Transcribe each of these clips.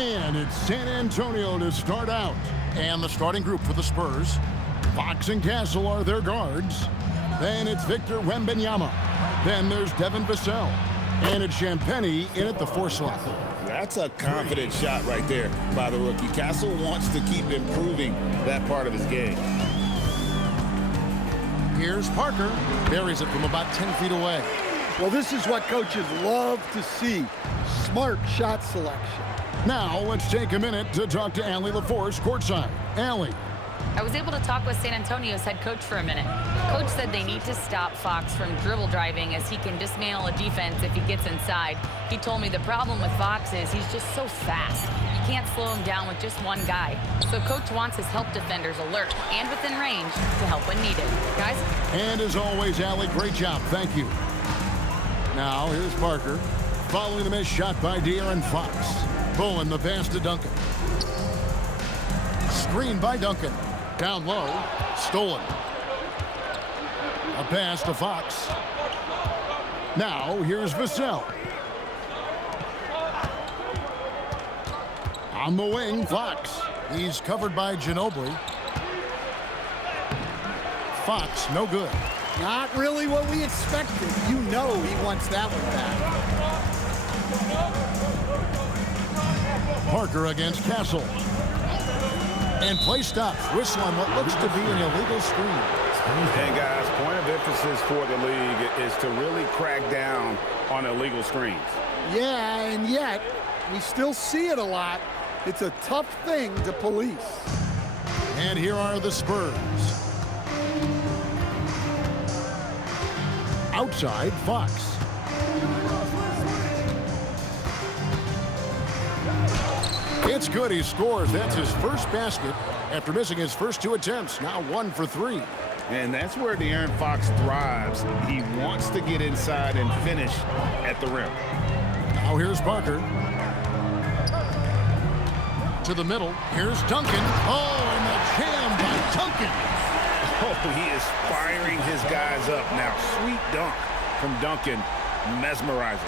And it's San Antonio to start out. And the starting group for the Spurs. Fox and Castle are their guards. Then it's Victor Wembanyama. Then there's Devin Vassell. And it's Champagnie in at the 4 slot. That's a confident shot right there by the rookie. Castle wants to keep improving that part of his game. Here's Parker. Buries it from about 10 feet away. Well, this is what coaches love to see. Smart shot selection. Now, let's take a minute to talk to Allie LaForce courtside. Allie. I was able to talk with San Antonio's head coach for a minute. Coach said they need to stop Fox from dribble driving as he can dismantle a defense if he gets inside. He told me the problem with Fox is he's just so fast. You can't slow him down with just one guy. So coach wants his help defenders alert and within range to help when needed. Guys? And as always, Allie, great job. Thank you. Now, here's Parker. Following the missed shot by De'Aaron Fox. Bowen the pass to Duncan. Screen by Duncan. Down low. Stolen. A pass to Fox. Now, here's Vassell. On the wing, Fox. He's covered by Ginóbili. Fox, no good. Not really what we expected. You know he wants that one back. Parker against Castle. And play stops. Whistle on what looks to be an illegal screen. And guys, point of emphasis for the league is to really crack down on illegal screens. Yeah, and yet we still see it a lot. It's a tough thing to police. And here are the Spurs. Outside, Fox. It's good. He scores. That's his first basket after missing his first 2 attempts. Now 1 for 3. And that's where De'Aaron Fox thrives. He wants to get inside and finish at the rim. Now here's Parker. To the middle. Here's Duncan. Oh, and the jam by Duncan. Oh, he is firing his guys up now. Sweet dunk from Duncan. Mesmerizing.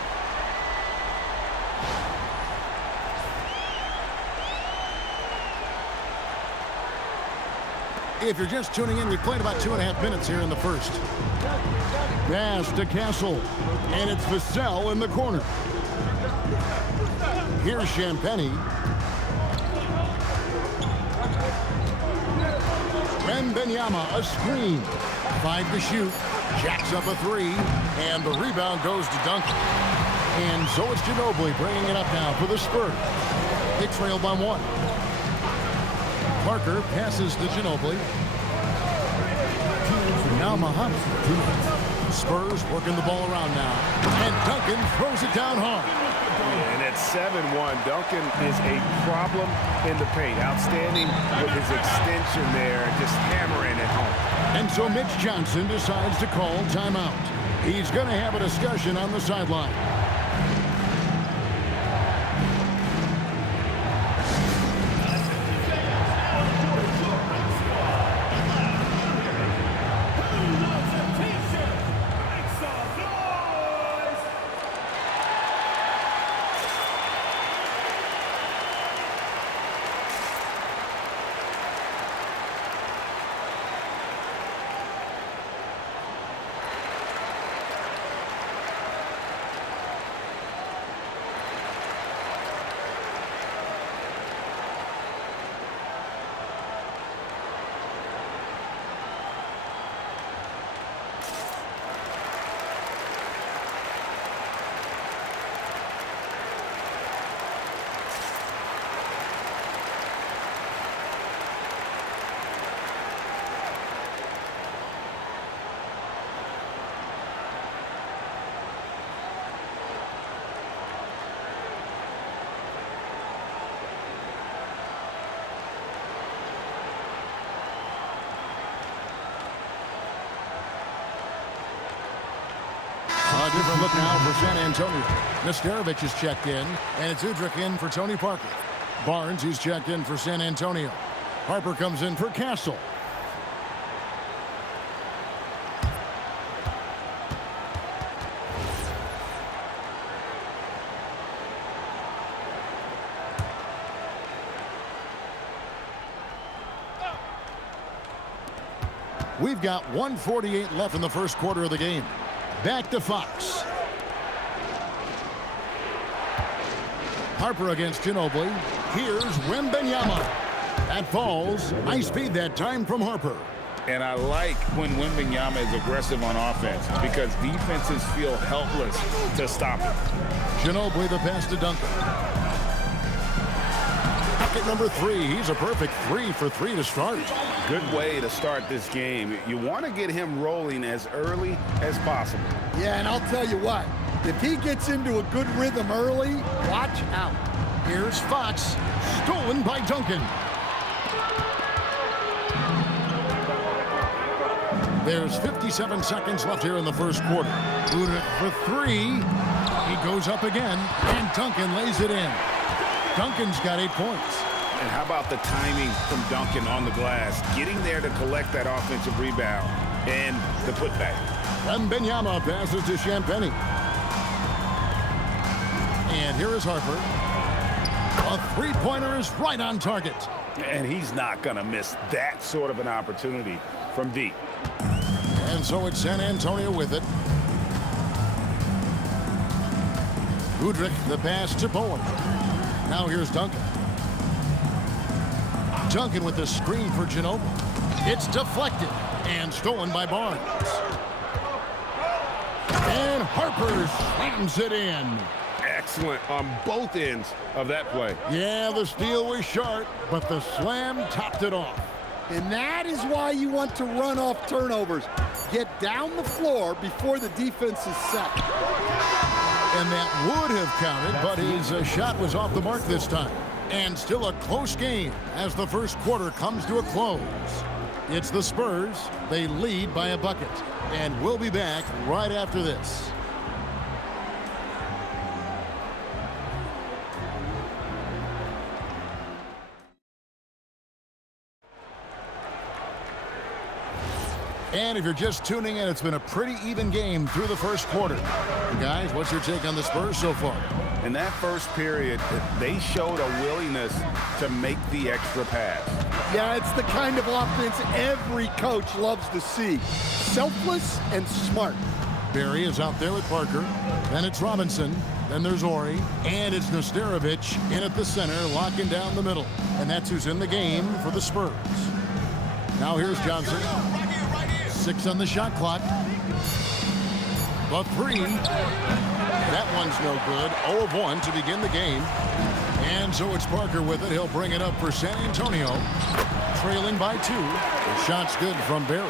If you're just tuning in, we've played about 2.5 minutes here in the first. Pass to Castle. And it's Vassell in the corner. Here's Champagnie. Wembanyama, a screen. 5 to shoot. Jacks up a 3. And the rebound goes to Duncan. And so it's Ginóbili bringing it up now for the Spurs. They trail by 1. Parker passes to Ginóbili. Now Muhammad. Spurs working the ball around now. And Duncan throws it down hard. And at 7-1, Duncan is a problem in the paint. Outstanding with his extension there, just hammering it home. And so Mitch Johnson decides to call timeout. He's going to have a discussion on the sideline. A different look now for San Antonio. Nesterovic is checked in, and it's Udrih in for Tony Parker. Barnes, he's checked in for San Antonio. Harper comes in for Castle. We've got 1:48 left in the first quarter of the game. Back to Fox. Harper against Ginobili. Here's Wembanyama. That falls. Nice feed that time from Harper. And I like when Wembanyama is aggressive on offense because defenses feel helpless to stop him. Ginobili the pass to Duncan. Bucket number 3. He's a perfect 3 for 3 to start. Good way to start this game. You want to get him rolling as early as possible. Yeah, and I'll tell you what. If he gets into a good rhythm early, watch out. Here's Fox. Stolen by Duncan. There's 57 seconds left here in the first quarter. Udrih for 3. He goes up again, and Duncan lays it in. Duncan's got 8 points. And how about the timing from Duncan on the glass? Getting there to collect that offensive rebound and the putback. Wembanyama passes to Champagnie. And here is Harper. A three-pointer is right on target. And he's not going to miss that sort of an opportunity from deep. And so it's San Antonio with it. Udrih the pass to Bowen. Now here's Duncan. Duncan with the screen for Ginobili. It's deflected and stolen by Barnes. And Harper slams it in. Excellent on both ends of that play. Yeah, the steal was sharp, but the slam topped it off. And that is why you want to run off turnovers. Get down the floor before the defense is set. And that would have counted, but his shot was off the mark this time. And still a close game as the first quarter comes to a close. It's the Spurs. They lead by a bucket. And we'll be back right after this. And if you're just tuning in, it's been a pretty even game through the first quarter. Guys, what's your take on the Spurs so far? In that first period, they showed a willingness to make the extra pass. Yeah, it's the kind of offense every coach loves to see. Selfless and smart. Barry is out there with Parker. Then it's Robinson. Then there's Ori. And it's Nesterovic in at the center, locking down the middle. And that's who's in the game for the Spurs. Now here's Johnson. 6 on the shot clock. The 3. That one's no good. 0 of 1 to begin the game. And so it's Parker with it. He'll bring it up for San Antonio. Trailing by 2. The shot's good from Barry.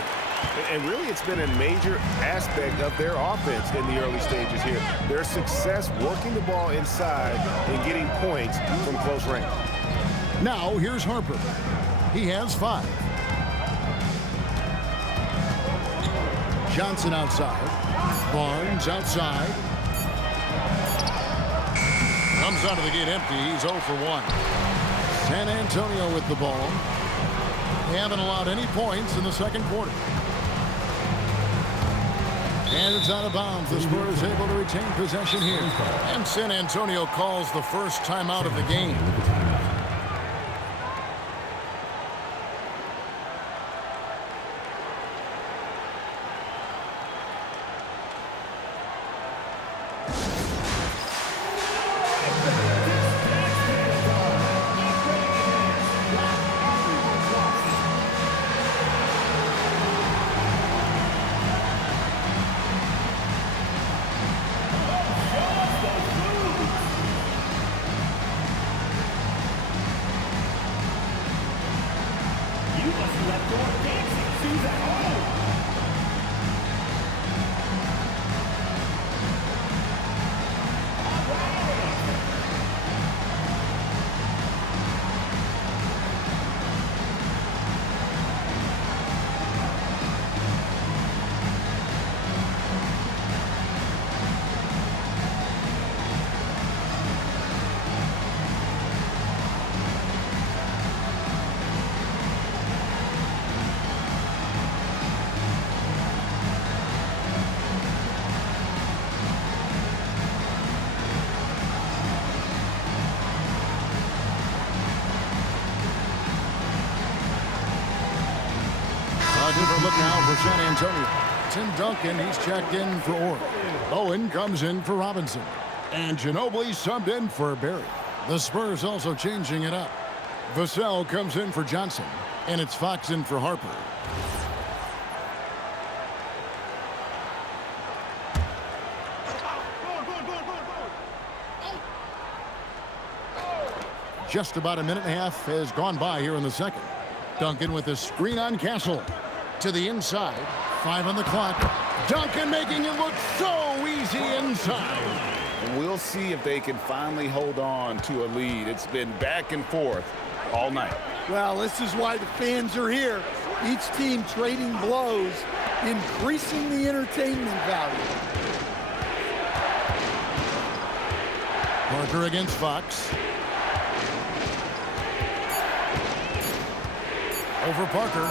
And really, it's been a major aspect of their offense in the early stages here. Their success working the ball inside and getting points from close range. Now here's Harper. He has 5. Johnson outside. Barnes outside. Comes out of the gate empty. He's 0 for 1. San Antonio with the ball. They haven't allowed any points in the second quarter. And it's out of bounds. The Spurs able to retain possession here. And San Antonio calls the first timeout of the game. for look now for San Antonio. Tim Duncan, he's checked in for Orr. Bowen comes in for Robinson. And Ginóbili subbed in for Barry. The Spurs also changing it up. Vassell comes in for Johnson. And it's Fox in for Harper. Just about a minute and a half has gone by here in the second. Duncan with a screen on Castle. To the inside. 5 on the clock. Duncan making it look so easy inside. And we'll see if they can finally hold on to a lead. It's been back and forth all night. Well, this is why the fans are here. Each team trading blows, increasing the entertainment value. Parker against Fox. Over Parker.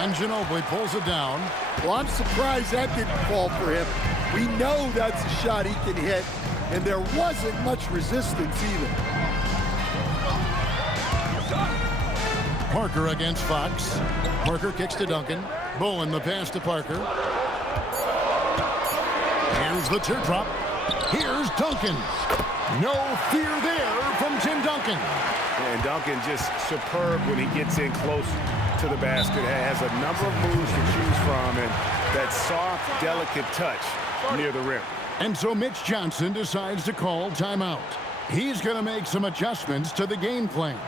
And Ginóbili pulls it down. Well, I'm surprised that didn't fall for him. We know that's a shot he can hit, and there wasn't much resistance either. Parker against Fox. Parker kicks to Duncan. Bowen the pass to Parker. Here's the teardrop. Here's Duncan. No fear there from Tim Duncan. And Duncan just superb when he gets in close to the basket. Has a number of moves to choose from, and that soft, delicate touch near the rim. And so Mitch Johnson decides to call timeout. He's going to make some adjustments to the game plan.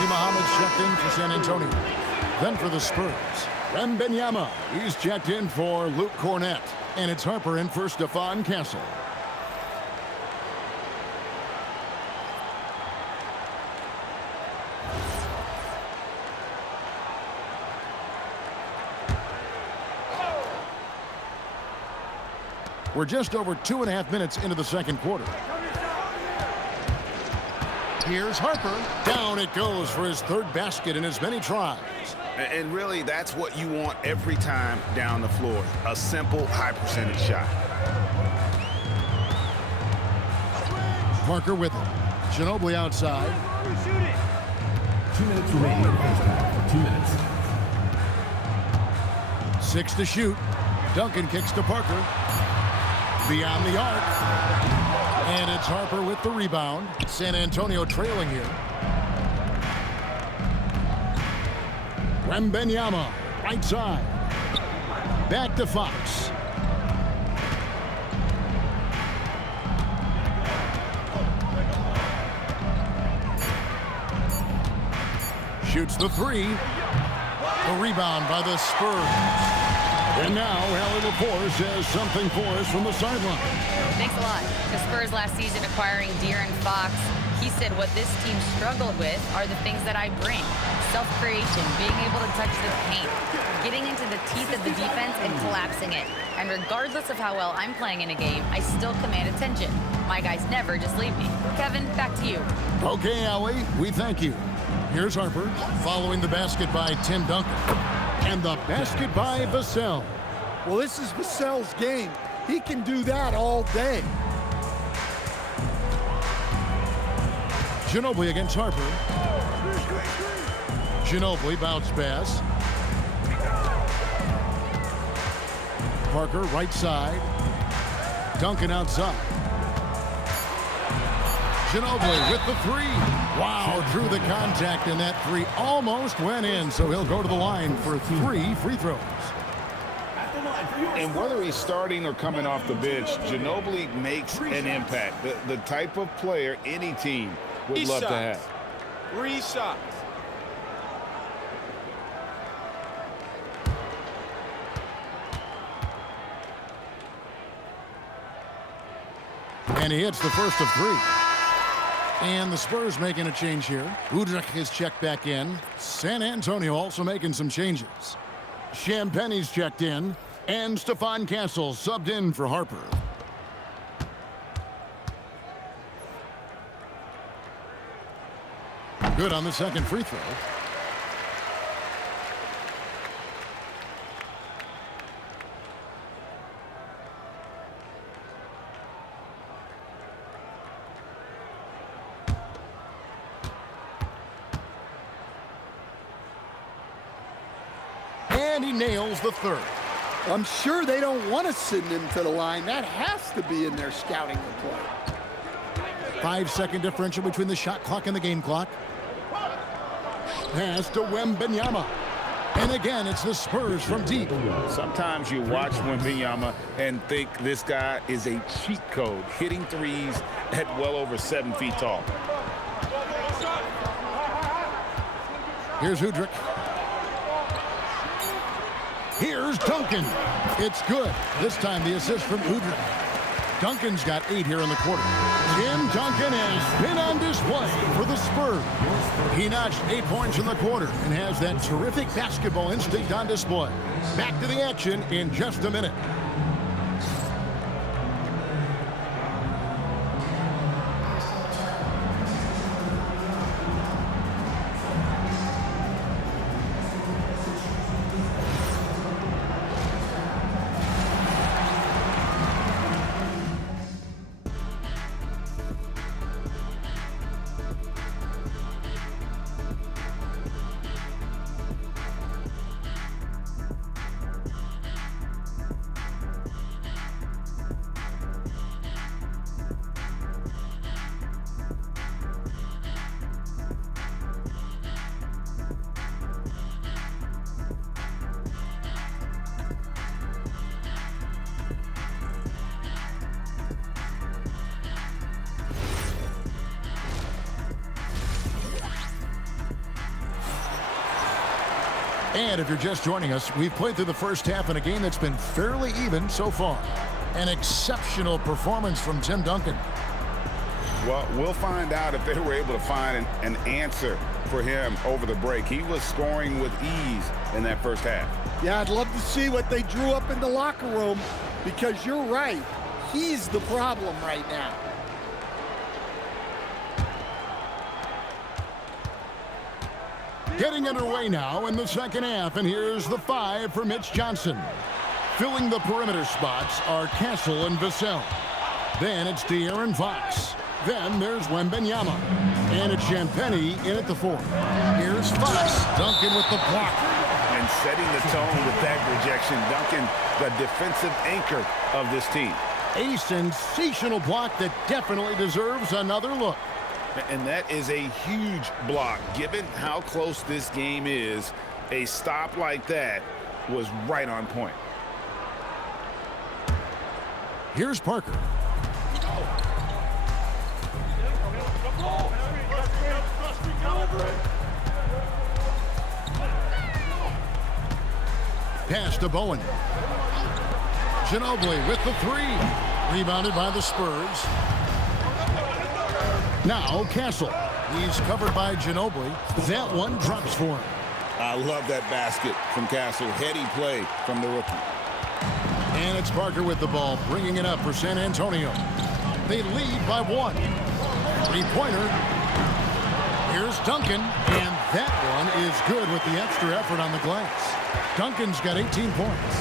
Muhammad's checked in for San Antonio. Then for the Spurs, Wembanyama. He's checked in for Luke Cornett. And it's Harper in for Stephon Castle. We're just over 2.5 minutes into the second quarter. Here's Harper. Down it goes for his third basket in as many tries. And really, that's what you want every time down the floor. A simple, high-percentage shot. Parker with it. Ginóbili outside. 2 minutes remaining in the first half. 2 minutes. 6 to shoot. Duncan kicks to Parker. Beyond the arc. And it's Harper with the rebound. San Antonio trailing here. Wembanyama, right side. Back to Fox. Shoots the three. The rebound by the Spurs. And now, Allie Laporte says something for us from the sideline. Thanks a lot. The Spurs last season acquiring De'Aaron Fox. He said what this team struggled with are the things that I bring. Self-creation, being able to touch the paint, getting into the teeth of the defense and collapsing it. And regardless of how well I'm playing in a game, I still command attention. My guys never just leave me. Kevin, back to you. Okay, Allie, we thank you. Here's Harper, following the basket by Tim Duncan. And the basket by Vassell. Well, this is Vassell's game. He can do that all day. Ginóbili against Harper. Ginóbili bounce pass. Parker right side. Duncan outside. Ginóbili with the three. Wow, drew the contact, and that three almost went in, so he'll go to the line for 3 free throws. And whether he's starting or coming off the bench, Ginóbili makes an impact. The type of player any team would love to have. 3 shots. And he hits the first of 3. And the Spurs making a change here. Udrich is checked back in. San Antonio also making some changes. Champagne's checked in. And Stephon Castle subbed in for Harper. Good on the second free throw. And he nails the third. I'm sure they don't want to send him to the line. That has to be in their scouting report. 5-second differential between the shot clock and the game clock. Pass to Wembanyama. And again, it's the Spurs from deep. Sometimes you watch Wembanyama and think this guy is a cheat code, hitting threes at well over 7 feet tall. Here's Udrich. Here's Duncan. It's good. This time the assist from Udrich. Duncan's got 8 here in the quarter. Tim Duncan has been on display for the Spurs. He notched 8 points in the quarter and has that terrific basketball instinct on display. Back to the action in just a minute. And if you're just joining us, we've played through the first half in a game that's been fairly even so far. An exceptional performance from Tim Duncan. Well, we'll find out if they were able to find an answer for him over the break. He was scoring with ease in that first half. Yeah, I'd love to see what they drew up in the locker room, because you're right. He's the problem right now. Getting underway now in the second half, and here's the 5 for Mitch Johnson. Filling the perimeter spots are Castle and Vassell. Then it's De'Aaron Fox. Then there's Wembanyama. And it's Champagnie in at the 4. Here's Fox. Duncan with the block. And setting the tone with that rejection. Duncan, the defensive anchor of this team. A sensational block that definitely deserves another look. And that is a huge block. Given how close this game is, a stop like that was right on point. Here's Parker. Pass to Bowen. Ginóbili with the 3. Rebounded by the Spurs. Now Castle. He's covered by Ginóbili. That one drops for him. I love that basket from Castle. Heady play from the rookie. And it's Parker with the ball, bringing it up for San Antonio. They lead by 1. 3-pointer. Here's Duncan, and that one is good with the extra effort on the glass. Duncan's got 18 points.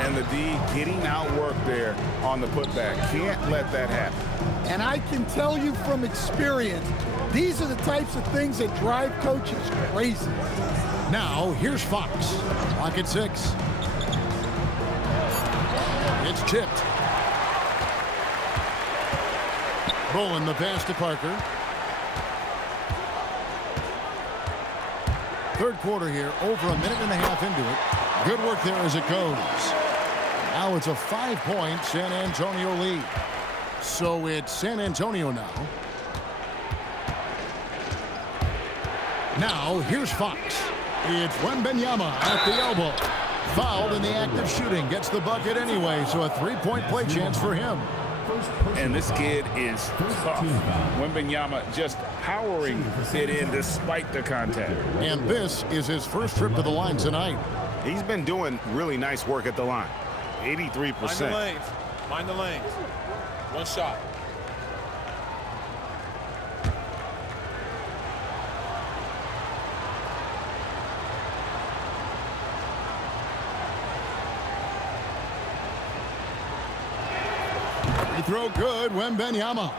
And the D getting outworked there on the putback. Can't let that happen. And I can tell you from experience, these are the types of things that drive coaches crazy. Now, here's Fox. Clock at 6. It's tipped. Bowen the pass to Parker. Third quarter here, over a minute and a half into it. Good work there as it goes. Now it's a 5-point San Antonio lead. So it's San Antonio now. Now here's Fox. It's Wembanyama at the elbow. Fouled in the act of shooting. Gets the bucket anyway, so a 3-point play chance for him. And this kid is tough. Wembanyama just powering it in despite the contact. And this is his first trip to the line tonight. He's been doing really nice work at the line. 83%. Mind the lanes. Mind the lanes. One shot. Free throw good, Wembanyama.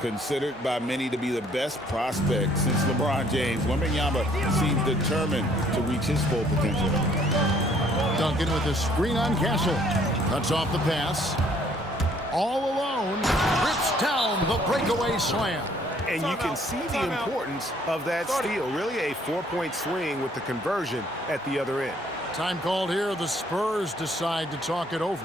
Considered by many to be the best prospect since LeBron James, Wembanyama seems determined to reach his full potential. Duncan with a screen on Castle. Cuts off the pass. All alone. Rips down the breakaway slam. And you can see the importance of that steal. Really a 4-point swing with the conversion at the other end. Time called here. The Spurs decide to talk it over.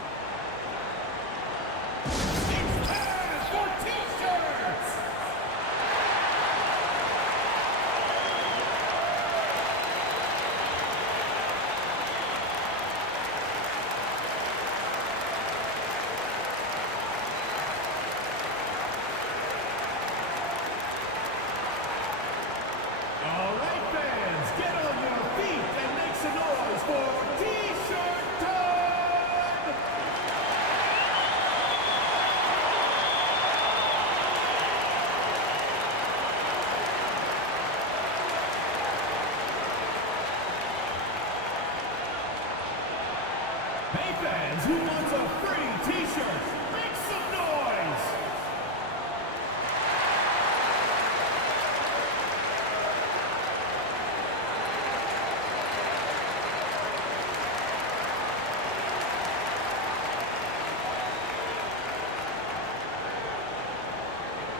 Hey fans, who wants a free t-shirt? Make some noise!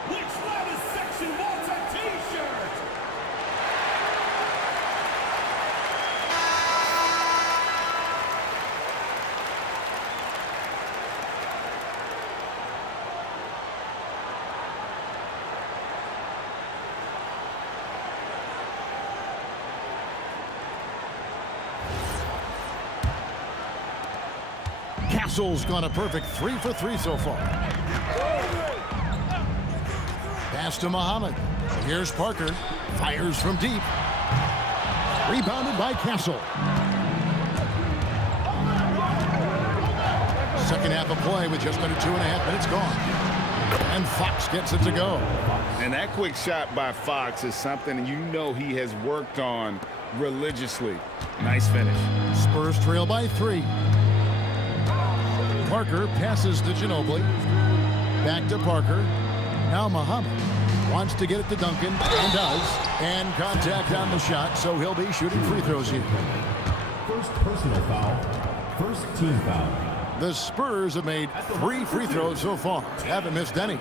Which latest section wants a t-shirt? Castle's gone a perfect 3 for 3 so far. Pass to Muhammad. Here's Parker. Fires from deep. Rebounded by Castle. Second half of play with just under 2.5 minutes gone. And Fox gets it to go. And that quick shot by Fox is something you know he has worked on religiously. Nice finish. Spurs trail by 3. Parker passes to Ginóbili. Back to Parker. Now Muhammad wants to get it to Duncan and does. And contact on the shot, so he'll be shooting free throws here. First personal foul. First team foul. The Spurs have made 3 free throws so far. Haven't missed any.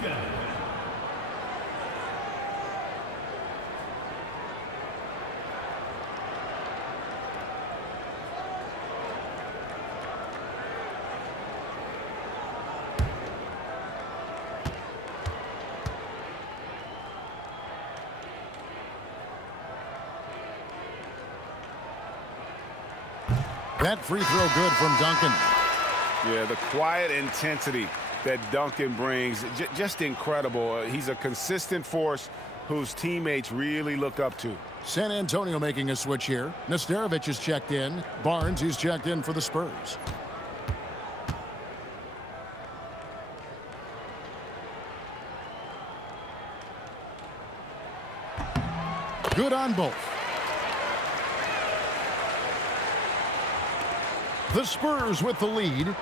That free throw good from Duncan. Yeah, the quiet intensity that Duncan brings, just incredible. He's a consistent force whose teammates really look up to. San Antonio making a switch here. Nesterovic is checked in. Barnes is checked in for the Spurs. Good on both. The Spurs with the lead.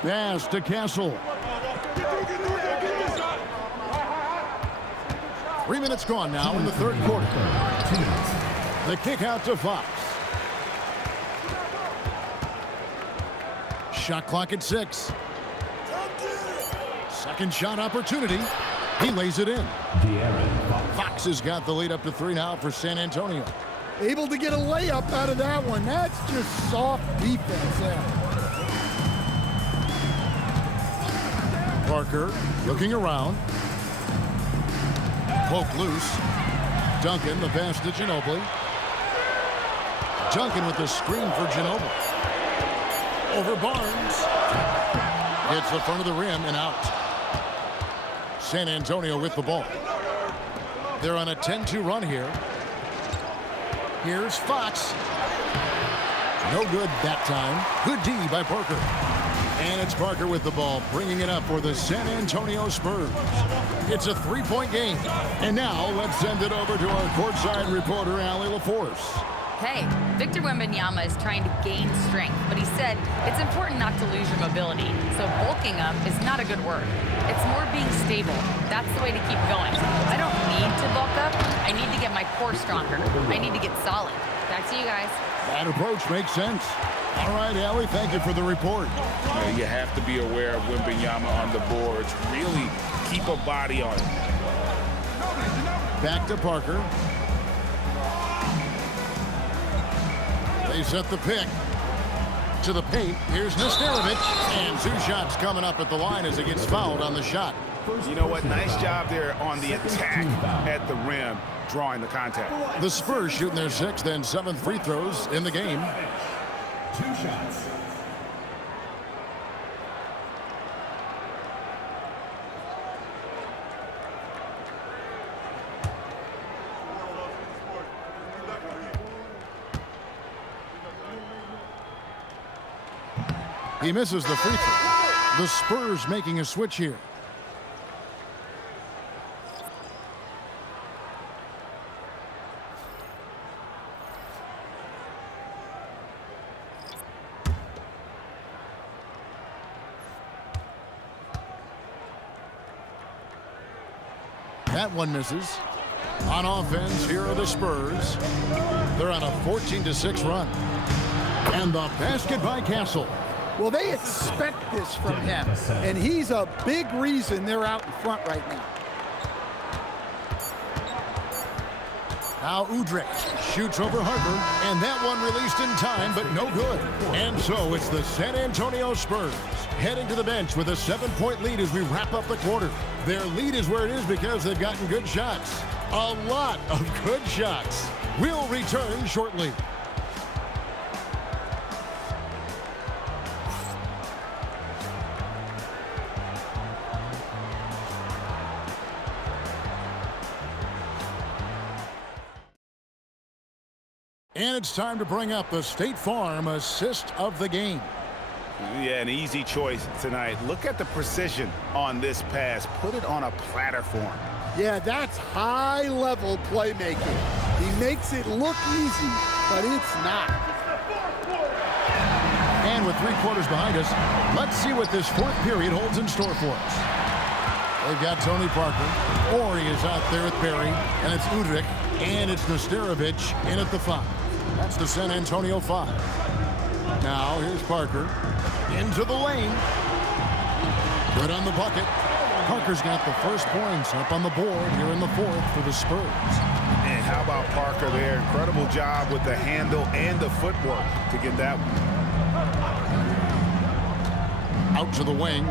Pass to Castle. 3 minutes gone now in the third quarter. The kick out to Fox. Shot clock at 6. Second shot opportunity. He lays it in. Fox has got the lead up to 3 now for San Antonio. Able to get a layup out of that one. That's just soft defense there. Parker looking around. Poke loose. Duncan, the pass to Ginóbili. Duncan with the screen for Ginóbili. Over Barnes. Gets the front of the rim and out. San Antonio with the ball. They're on a 10-2 run here. Here's Fox. No good that time. Good D by Parker. And it's Parker with the ball, bringing it up for the San Antonio Spurs. It's a 3-point game. And now let's send it over to our courtside reporter, Allie LaForce. Hey, Victor Wembanyama is trying to gain strength, but he said it's important not to lose your mobility. So bulking up is not a good word. It's more being stable. That's the way to keep going. I don't need to bulk up. I need to get my core stronger. I need to get solid. Back to you guys. That approach makes sense. All right, Allie, thank you for the report. You have to be aware of Wembanyama on the boards. Really keep a body on it. Back to Parker. They set the pick to the paint. Here's Nesterovic. And 2 shots coming up at the line as it gets fouled on the shot. You know what? Nice job there on the attack at the rim, drawing the contact. The Spurs shooting their 6th and 7th free throws in the game. 2 shots. He misses the free throw. The Spurs making a switch here. That one misses. On offense, here are the Spurs. They're on a 14-6 run. And the basket by Castle. Well, they expect this from him, and he's a big reason they're out in front right now. Now Udrih shoots over Harper, and that one released in time, but no good. And so it's the San Antonio Spurs heading to the bench with a 7-point lead as we wrap up the quarter. Their lead is where it is because they've gotten good shots. A lot of good shots. We'll return shortly. And it's time to bring up the State Farm assist of the game. Yeah, an easy choice tonight. Look at the precision on this pass. Put it on a platter form. Yeah, that's high-level playmaking. He makes it look easy, but it's not. And with 3 quarters behind us, let's see what this 4th period holds in store for us. They've got Tony Parker. Ori is out there with Barry, and it's Udrih, and it's Nesterovic in at the 5. That's the San Antonio 5. Now here's Parker into the lane. Good on the bucket. Parker's got the first points up on the board here in the 4th for the Spurs. And how about Parker there? Incredible job with the handle and the footwork to get that one. Out to the wing.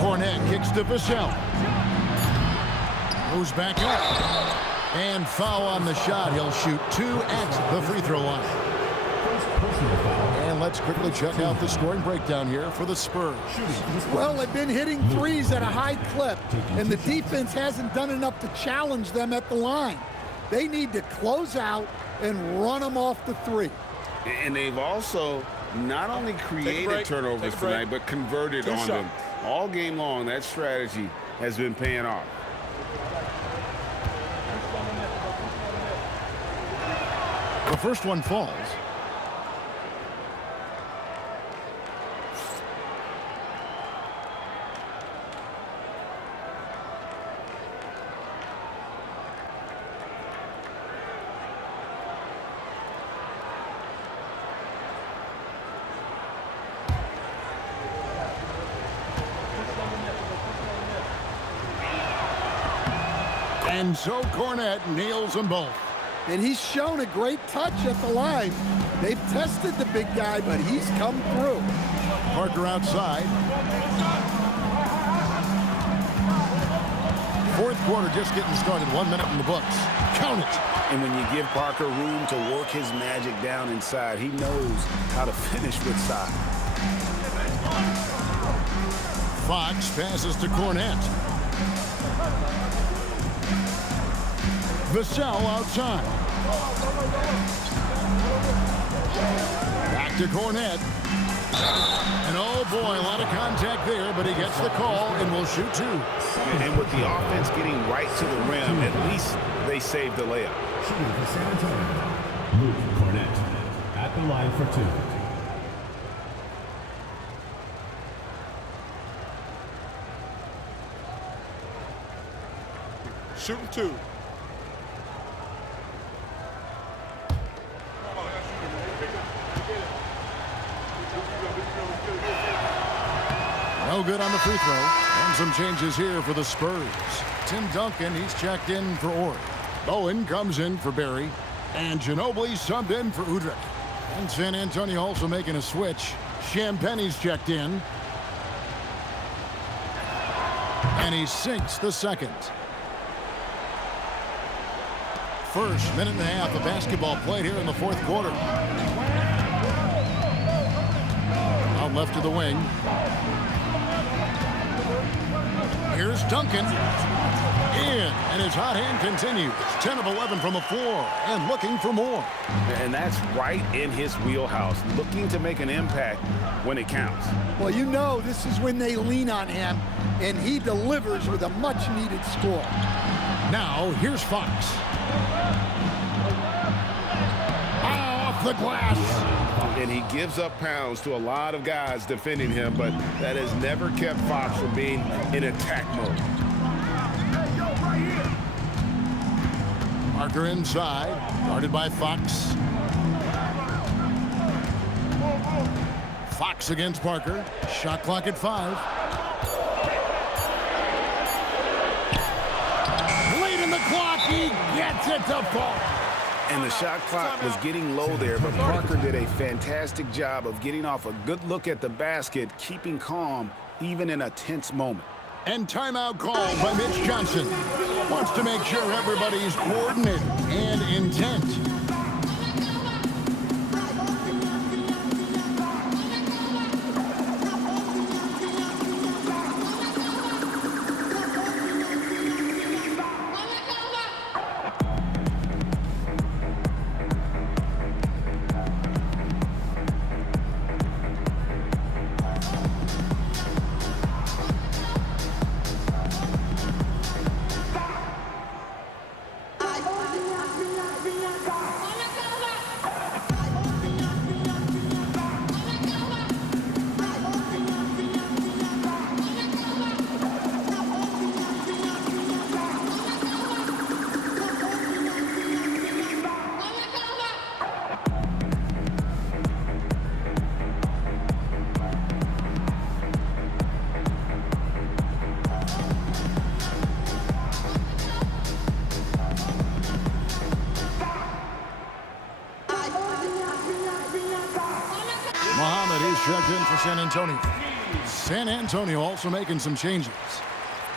Cornet kicks to Vassell. Moves back up. And foul on the shot. He'll shoot 2 at the free throw line. And let's quickly check out the scoring breakdown here for the Spurs. Well, they've been hitting threes at a high clip, and the defense hasn't done enough to challenge them at the line. They need to close out and run them off the 3. And they've also not only created turnovers tonight, but converted on them. All game long, that strategy has been paying off. The first one falls. And so Cornette nails them both. And he's shown a great touch at the line. They've tested the big guy, but he's come through. Parker outside. Fourth quarter just getting started. 1 minute in the books. Count it. And when you give Parker room to work his magic down inside, he knows how to finish with size. Fox passes to Cornette. Vassell outside. Back to Cornette. And oh boy, a lot of contact there, but he gets the call and will shoot two. And with the offense getting right to the rim, at least they saved the layup. Shooting for San Antonio, Luke Cornette at the line for two. Shooting two. No good on the free throw. And some changes here for the Spurs. Tim Duncan, he's checked in for Ori. Bowen comes in for Barry. And Ginóbili subbed in for Udrih. And San Antonio also making a switch. Champagne's checked in. And he sinks the second. First minute and a half of basketball played here in the fourth quarter. Out left to the wing. Here's Duncan. In, and his hot hand continues. 10 of 11 from the floor, and looking for more. And that's right in his wheelhouse, looking to make an impact when it counts. Well, you know this is when they lean on him, and he delivers with a much-needed score. Now, here's Fox. Off the glass. And he gives up pounds to a lot of guys defending him, but that has never kept Fox from being in attack mode. Parker inside, guarded by Fox. Fox against Parker. Shot clock at 5. Late in the clock, he gets it to fall. And the shot clock was getting low there, but Parker did a fantastic job of getting off a good look at the basket, keeping calm even in a tense moment. And timeout called by Mitch Johnson. Wants to make sure everybody's coordinated and intent. Checked in for San Antonio. San Antonio also making some changes.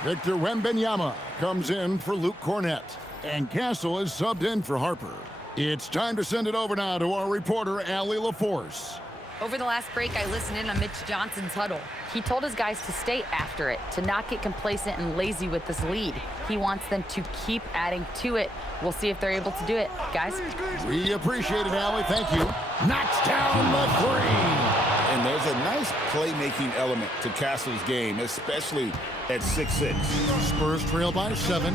Victor Wembanyama comes in for Luke Cornette. And Castle is subbed in for Harper. It's time to send it over now to our reporter, Allie LaForce. Over the last break, I listened in on Mitch Johnson's huddle. He told his guys to stay after it, to not get complacent and lazy with this lead. He wants them to keep adding to it. We'll see if they're able to do it. Guys? We appreciate it, Allie. Thank you. Knocks down the three. And there's a nice playmaking element to Castle's game, especially at 6'6". Spurs trail by 7.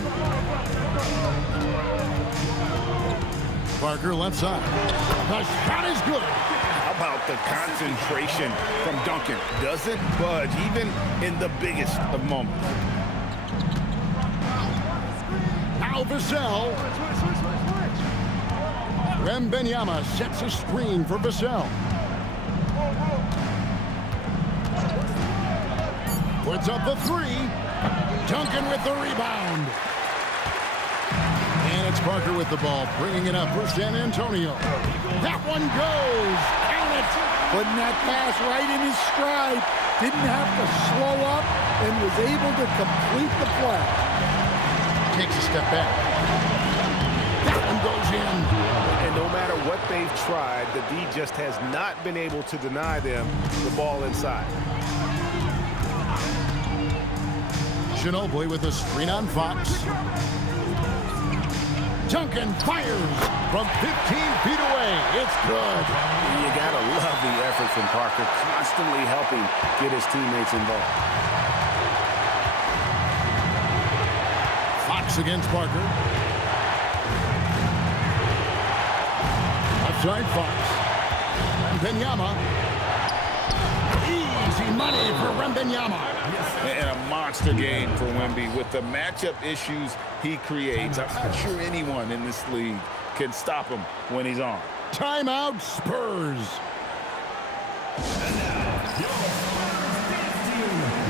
Parker left side. The shot is good. How about the concentration from Duncan? Doesn't budge, even in the biggest of moments. Now Vassell. Wembanyama sets a screen for Vassell. Puts up the 3. Duncan with the rebound. Parker with the ball, bringing it up for San Antonio. That one goes. Count it. Putting that pass right in his stride. Didn't have to slow up and was able to complete the play. Takes a step back. That one goes in. And no matter what they've tried, the D just has not been able to deny them the ball inside. Ginóbili with a screen on Fox. Duncan fires from 15 feet away. It's good. You gotta love the effort from Parker, constantly helping get his teammates involved. Fox against Parker. Outside Fox. Wembanyama. Easy money for Wembanyama. And a monster game for Wemby. With the matchup issues he creates, I'm not sure anyone in this league can stop him when he's on. Timeout, Spurs. And now, your Spurs dance team.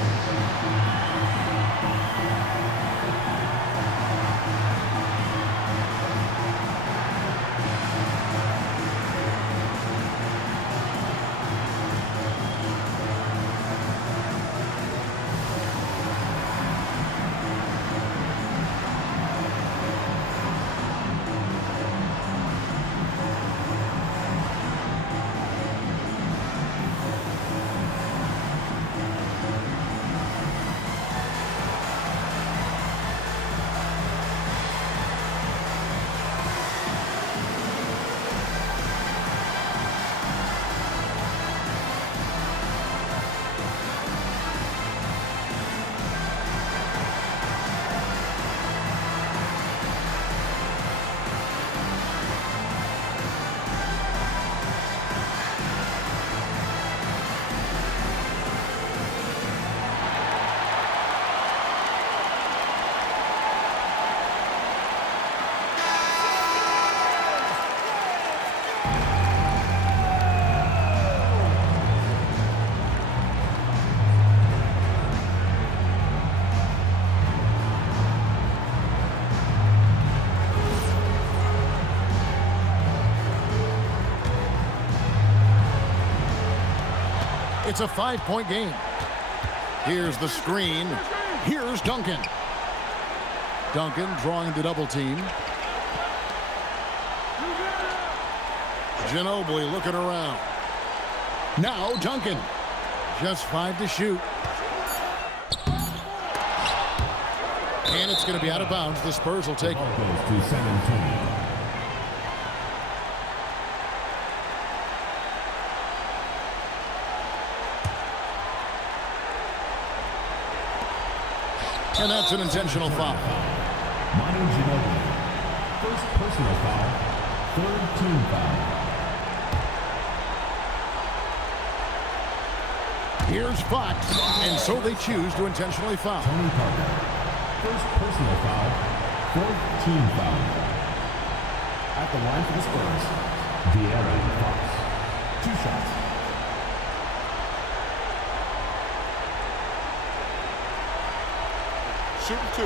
It's a 5-point game. Here's the screen. Here's Duncan. Duncan drawing the double team. Ginóbili looking around. Now Duncan. Just 5 to shoot. And it's going to be out of bounds. The Spurs will take it. Goes to San Antonio. And that's an intentional foul. Manu Ginóbili. First personal foul. Third team foul. Here's Fox. And so they choose to intentionally foul. Tony Parker. First personal foul. Fourth team foul. At the line for the Spurs, De'Aaron Fox. 2 shots. Shooting 2.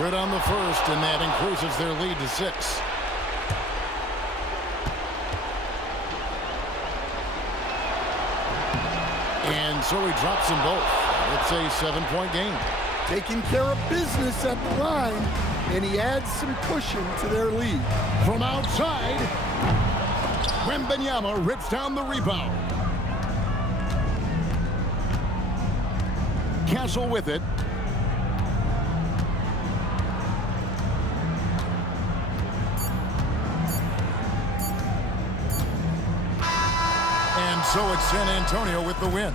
Good on the first, and that increases their lead to 6. And so he drops them both. It's a 7-point game. Taking care of business at the line, and he adds some cushion to their lead. From outside, Wembanyama rips down the rebound. Castle with it. And so it's San Antonio with the win.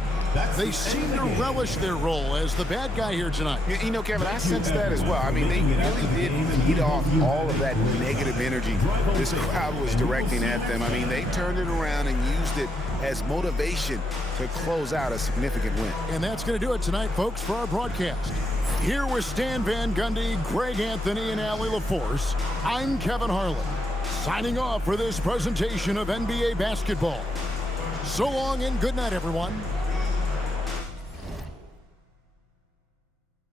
They seem to relish their role as the bad guy here tonight. You know, Kevin, I sense that as well. I mean, they really did feed off all of that negative energy this crowd was directing at them. I mean, they turned it around and used it as motivation to close out a significant win. And that's going to do it tonight, folks, for our broadcast. Here with Stan Van Gundy, Greg Anthony, and Allie LaForce, I'm Kevin Harlan, signing off for this presentation of NBA basketball. So long and good night, everyone.